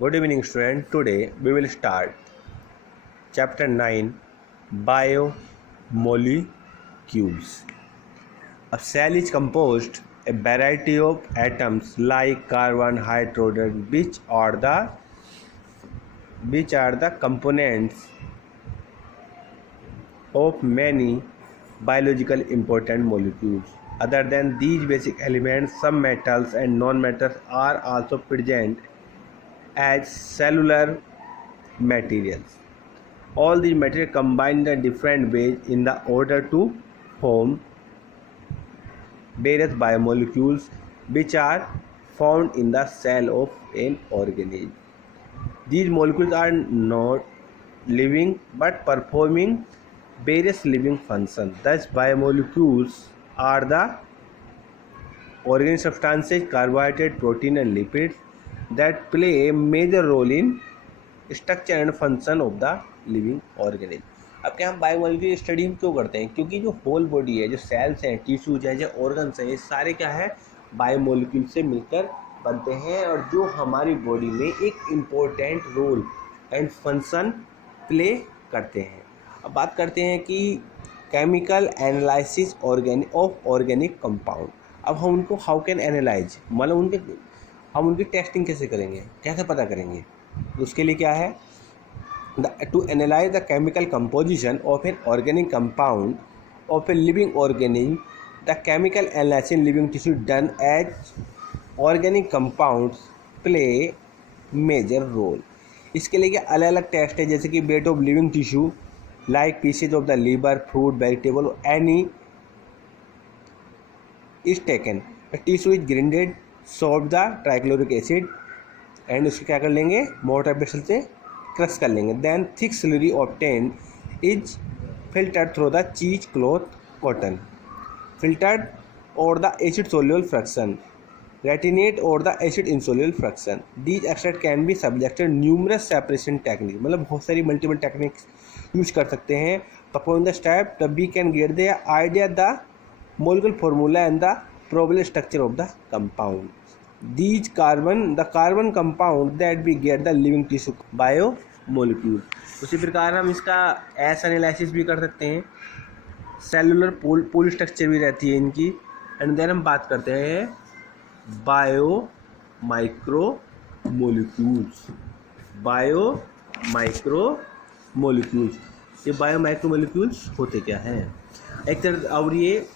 Good evening, student. Today we will start chapter 9 Biomolecules. A cell is composed a variety of atoms like carbon, hydrogen, which are the components of many biological important molecules. Other than these basic elements, some metals and non-metals are also present as cellular materials. All these materials combine in different ways in the order to form various biomolecules which are found in the cell of an organism. These molecules are not living but performing various living functions. Thus, biomolecules are the organic substances, carbohydrates, protein and lipids that play a major role in structure and function of the living organism. अब क्या हम biomolecule study हम क्यों करते हैं? क्योंकि जो whole body है, जो सेल्स हैं, टिश्यूज है, जो ऑर्गन्स हैं, ये सारे क्या है बायोमोलिक्यूल से मिलकर बनते हैं और जो हमारी बॉडी में एक important role and function play करते हैं। अब बात करते हैं कि chemical analysis of organic compound. अब हम उनको हाउ कैन एनालाइज, मतलब हम उनकी टेस्टिंग कैसे करेंगे, कैसे पता करेंगे? उसके लिए क्या है, to analyse the chemical composition of an organic compound of a living organism, the chemical analysis in living tissue done as organic compounds play major role. इसके लिए क्या अलग अलग टेस्ट है, जैसे कि weight of living tissue like pieces of the liver, fruit, vegetable any is taken, tissue is grinded, solve the trichloric acid and उसको क्या कर लेंगे, मोटर प्रेशर से क्रश कर लेंगे। Then thick slurry obtain is filtered through the cheesecloth cotton, filtered और the acid soluble fraction, retentate और the acid insoluble fraction. These extract can be subjected numerous separation technique, मतलब बहुत सारी multiple techniques use कर सकते हैं। Perform the step तब we can get the idea the molecular formula and the probable structure of the compound. These the carbon compound that we get the living tissue biomolecule। उसी प्रकार हम इसका S analysis भी कर सकते हैं, cellular pool structure भी रहती है इनकी। एंड देन हम बात करते हैं बायो माइक्रो मोलिक्यूल्स। ये बायो माइक्रो मोलिक्यूल्स होते क्या हैं? एक तरह और ये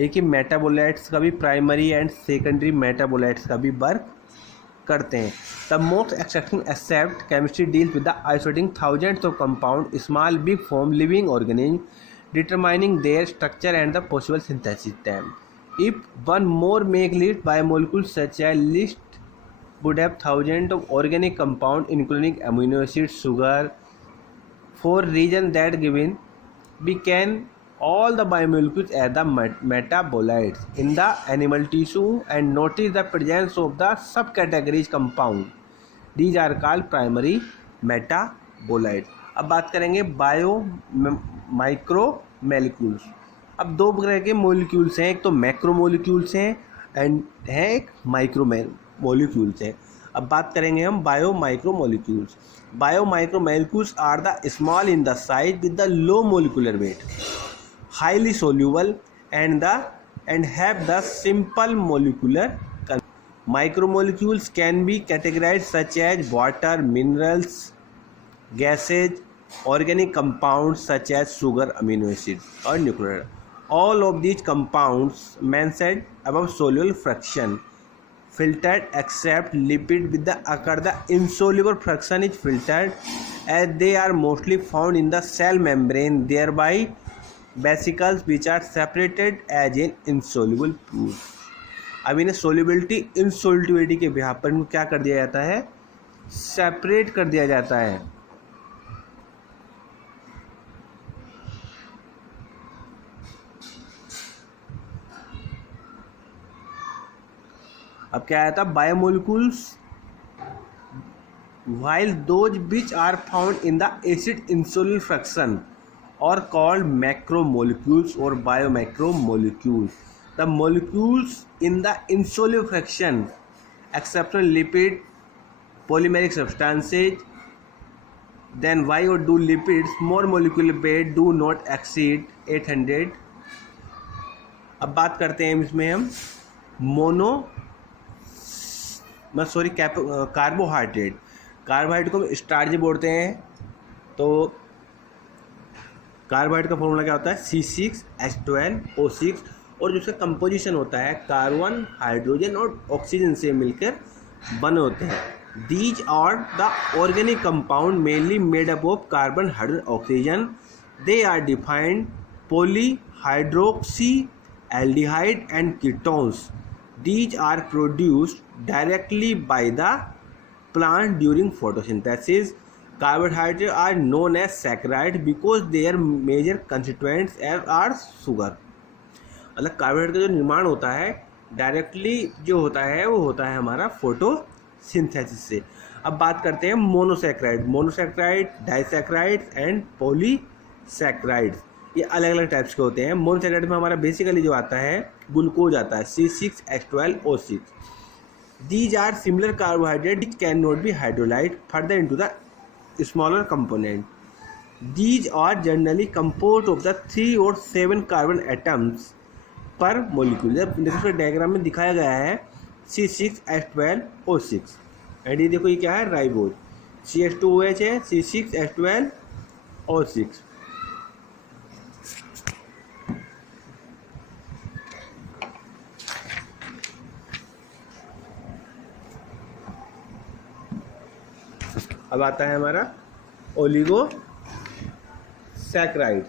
एक ही मेटाबोलाइट्स का भी, प्राइमरी एंड सेकेंडरी मेटाबोलाइट्स का भी वर्क करते हैं। The most accepting accept chemistry deals with the isolating thousands of compound small big form living organism, determining their structure and the possible synthesis time. If one more make list biomolecule such a list would have thousands of organic compound including amino acids, sugar. For reason that given, we can all the biomolecules as the metabolites in the animal tissue and notice the presence of the subcategories compound. These are called primary metabolites. अब बात करेंगे bio micro molecules. अब दो तरह के molecules हैं, एक तो मैक्रो मोलिक्यूल्स हैं एंड है एक माइक्रो मोलिक्यूल्स हैं। अब बात करेंगे हम bio micro molecules. Bio micro molecules are the small in the size with the low molecular weight, highly soluble and have the simple molecular micromolecules can be categorized such as water, minerals, gases, organic compounds such as sugar, amino acids or nucleic. All of these compounds mentioned above soluble fraction filtered except lipid with the occur the insoluble fraction is filtered as they are mostly found in the cell membrane, thereby vesicles which are separated as an insoluble fluid। अब इन्हें solubility इनसोल्युबिलिटी के बिहार पर इनको क्या कर दिया जाता है, सेपरेट कर दिया जाता है। अब क्या आया था, biomolecules while those which are found in the acid insoluble fraction are called macromolecules or biomacromolecules. the molecules in the insoluble fraction exception lipid polymeric substances. Then why or do lipids more molecular weight do not exceed 800? अब बात करते हैं इसमें हम carbohydrate को starch बोलते हैं। तो कार्बोहाइड्रेट का फॉर्मूला क्या होता है? C6H12O6 और जो उसका कंपोजिशन होता है कार्बन, हाइड्रोजन और ऑक्सीजन से मिलकर बने होते हैं। These are the organic compound mainly made up of carbon, hydrogen, oxygen. They are defined polyhydroxyaldehyde and ketones. These are produced directly by the plant during photosynthesis. Carbohydrates are known as saccharides because their major constituents are sugar. मतलब carbohydrate का जो निर्माण होता है directly जो होता है वो होता है हमारा फोटोसिंथेसिस से। अब बात करते हैं मोनोसैक्राइड, डाइसैक्राइड एंड पॉलीसैक्राइड्स। ये अलग अलग टाइप्स के होते हैं। मोनोसैक्राइड में हमारा बेसिकली जो आता है ग्लूकोज आता है C6H12O6। These are similar carbohydrates which cannot be hydrolyzed further into the smaller component. These are generally composed of the 3 or 7 carbon atoms per molecule। जब देखो डायग्राम में दिखाया गया है C6H12O6 एंड ये देखो ये क्या है राइबोज, CH2OH है, C6H12O6। अब आता है हमारा ओलिगोसैक्राइड।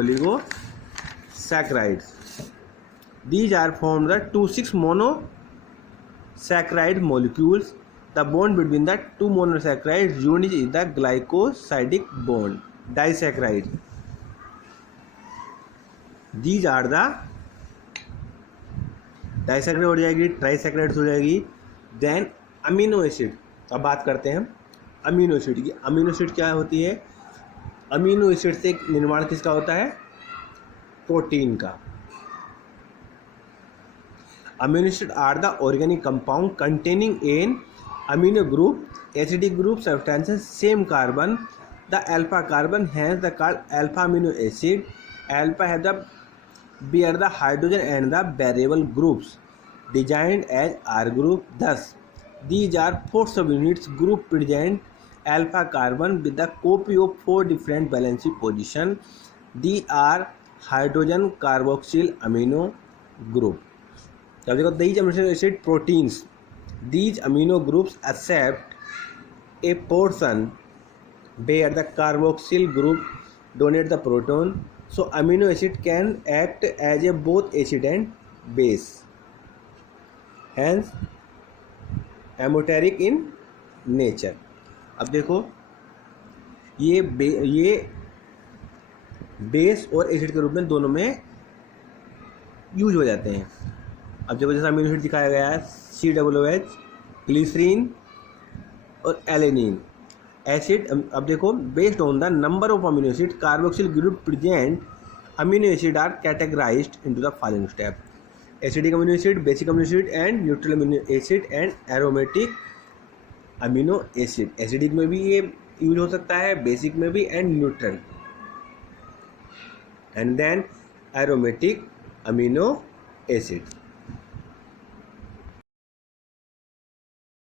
Oligosaccharides. These are formed the 2,6 monosaccharide molecules. The bond between the two monosaccharides unit is the glycosidic bond. Disaccharides. These are the disaccharide हो जाएगी, ट्राइसैक्राइड्स हो जाएगी। Then amino acid. अब बात करते हैं अमीनो एसिड की। अमीनो एसिड क्या होती है? अमीनो एसिड से निर्माण किसका होता है? प्रोटीन का। Amino acid are the organic compound containing an amino group, acidic group substances same carbon, the alpha carbon, hence the called alpha amino acid. Alpha has the bear the hydrogen and the variable groups designed as R group. Thus these are 4 subunits group present alpha carbon with the copy of 4 different valence position. These are hydrogen carboxyl amino group. तब देखो these amino acid proteins, these amino groups accept a portion where the carboxyl group donate the proton. So amino acid can act as a both acid and base, hence aromatic in nature. अब देखो ये base और acid के रूप में दोनों में use हो जाते हैं। अब देखो जैसा अमीनो एसिड दिखाया गया है COOH, ग्लिसरीन और एलेनिन एसिड। अब देखो based on the number of amino acid carboxyl group present amino acid are categorised into the following step: acidic amino acid, basic amino acid and neutral amino acid and aromatic amino acid. Acidic में भी ये use हो सकता है, basic में भी and neutral, and then aromatic amino acid.